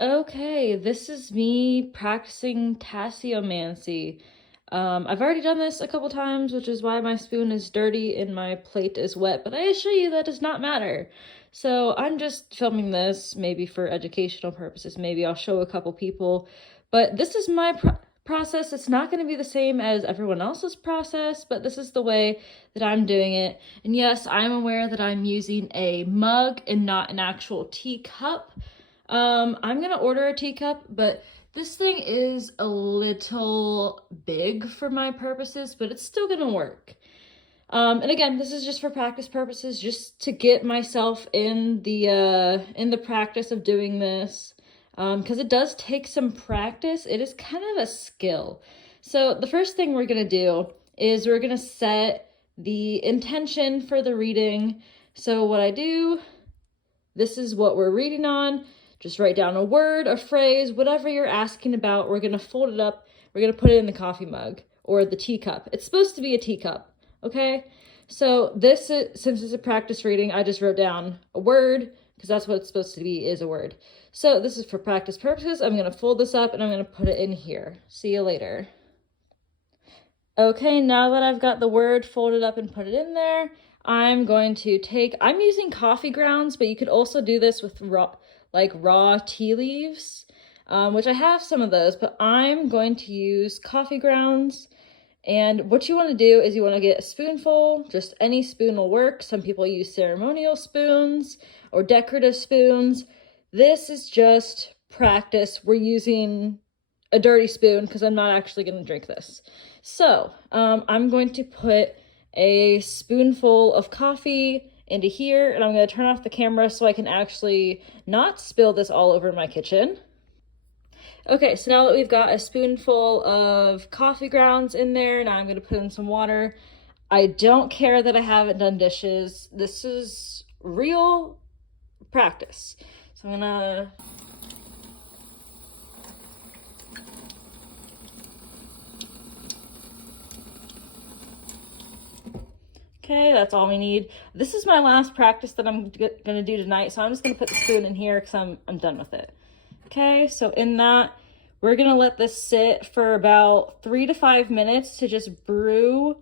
Okay, this is me practicing tasseomancy. I've already done this a couple times, which is why my spoon is dirty and my plate is wet, but I assure you that does not matter. So I'm just filming this, maybe for educational purposes. Maybe I'll show a couple people, but this is my process. It's not going to be the same as everyone else's process, but this is the way that I'm doing it. And yes, I'm aware that I'm using a mug and not an actual teacup. I'm gonna order a teacup, but this thing is a little big for my purposes, but it's still gonna work. And again, this is just for practice purposes, just to get myself in the practice of doing this. Because it does take some practice. It is kind of a skill. So the first thing we're gonna do is we're gonna set the intention for the reading. So what I do, this is what we're reading on. Just write down a word, a phrase, whatever you're asking about. We're going to fold it up. We're going to put it in the coffee mug or the teacup. It's supposed to be a teacup, okay? So this is, since it's a practice reading, I just wrote down a word because that's what it's supposed to be, is a word. So this is for practice purposes. I'm going to fold this up and I'm going to put it in here. See you later. Okay, now that I've got the word folded up and put it in there, I'm going to I'm using coffee grounds, but you could also do this with raw tea leaves, which I have some of those, but I'm going to use coffee grounds. And what you want to do is you want to get a spoonful, just any spoon will work. Some people use ceremonial spoons or decorative spoons. This is just practice. We're using a dirty spoon because I'm not actually going to drink this. So I'm going to put a spoonful of coffee into here, and I'm going to turn off the camera so I can actually not spill this all over my kitchen. Okay, so now that we've got a spoonful of coffee grounds in there, now I'm going to put in some water. I don't care that I haven't done dishes. This is real practice. So I'm gonna Okay, that's all we need. This is my last practice that I'm gonna do tonight, so I'm just gonna put the spoon in here because I'm done with it. Okay, so in that, we're gonna let this sit for about 3 to 5 minutes to just brew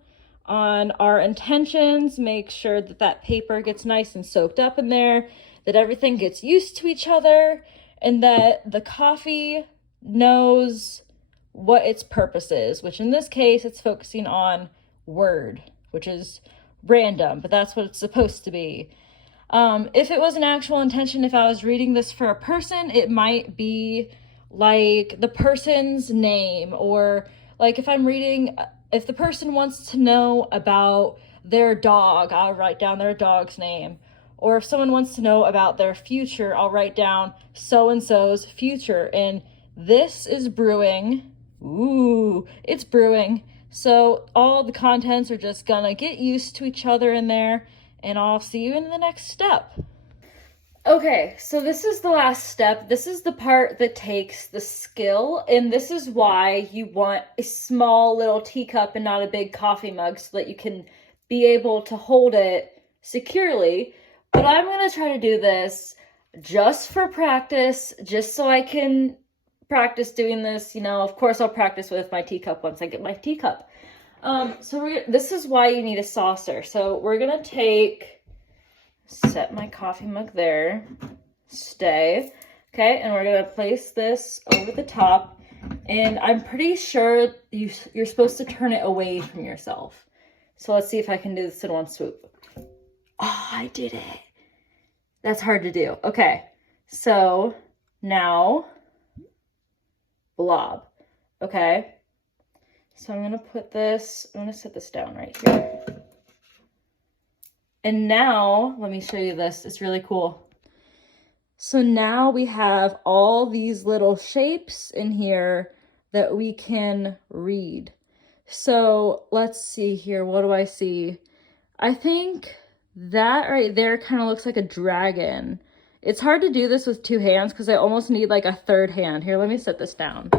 on our intentions, make sure that that paper gets nice and soaked up in there, that everything gets used to each other, and that the coffee knows what its purpose is, which in this case, it's focusing on word, which is random, but that's what it's supposed to be. If it was an actual intention, if I was reading this for a person, it might be like the person's name, or like if I'm reading, if the person wants to know about their dog, I'll write down their dog's name. Or if someone wants to know about their future, I'll write down so-and-so's future. And this is brewing. Ooh, it's brewing. So all the contents are just gonna get used to each other in there, and I'll see you in the next step. Okay, so this is the last step. This is the part that takes the skill, and this is why you want a small little teacup and not a big coffee mug so that you can be able to hold it securely. But I'm gonna try to do this just for practice, just so I can practice doing this. Of course I'll practice with my teacup once I get my teacup. This is why you need a saucer. So we're gonna set my coffee mug there, okay, and we're gonna place this over the top, and I'm pretty sure you're supposed to turn it away from yourself. So let's see if I can do this in one swoop. Oh, I did it. That's hard to do. Okay, so now blob. Okay, so I'm gonna set this down right here. And now let me show you this. It's really cool. So now we have all these little shapes in here that we can read. So let's see here. What do I see? I think that right there kind of looks like a dragon. It's hard to do this with two hands because I almost need like a third hand. Here, let me set this down.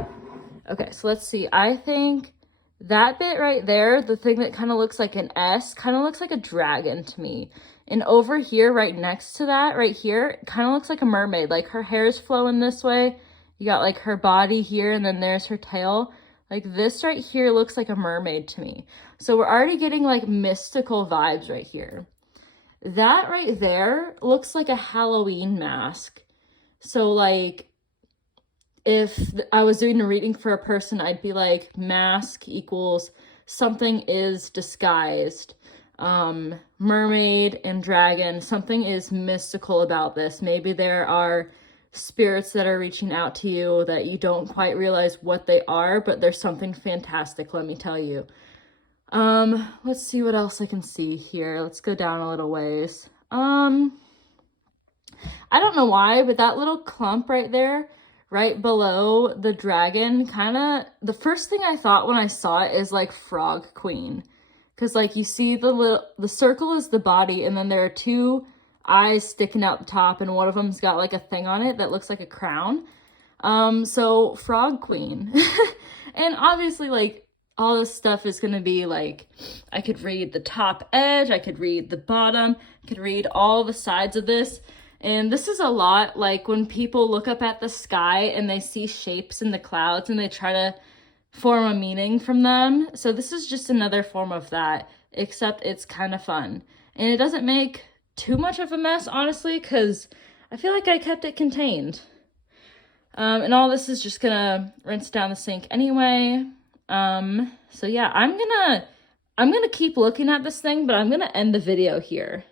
Okay, so let's see. I think that bit right there, the thing that kind of looks like an S, kind of looks like a dragon to me. And over here, right next to that, right here, it kind of looks like a mermaid. Like her hair's flowing this way. You got like her body here, and then there's her tail. Like this right here looks like a mermaid to me. So we're already getting like mystical vibes right here. That right there looks like a Halloween mask. So like if I was doing a reading for a person, I'd be like, mask equals something is disguised. Mermaid and dragon, something is mystical about this. Maybe there are spirits that are reaching out to you that you don't quite realize what they are, but there's something fantastic, let me tell you. Let's see what else I can see here. Let's go down a little ways. I don't know why, but that little clump right there, right below the dragon, kind of, the first thing I thought when I saw it is like Frog Queen. Because like you see the circle is the body, and then there are two eyes sticking out the top, and one of them's got like a thing on it that looks like a crown. So Frog Queen. And obviously like all this stuff is gonna be like, I could read the top edge, I could read the bottom, I could read all the sides of this. And this is a lot like when people look up at the sky and they see shapes in the clouds and they try to form a meaning from them. So this is just another form of that, except it's kind of fun. And it doesn't make too much of a mess, honestly, because I feel like I kept it contained. And all this is just gonna rinse down the sink anyway. So yeah, I'm gonna keep looking at this thing, but I'm gonna end the video here.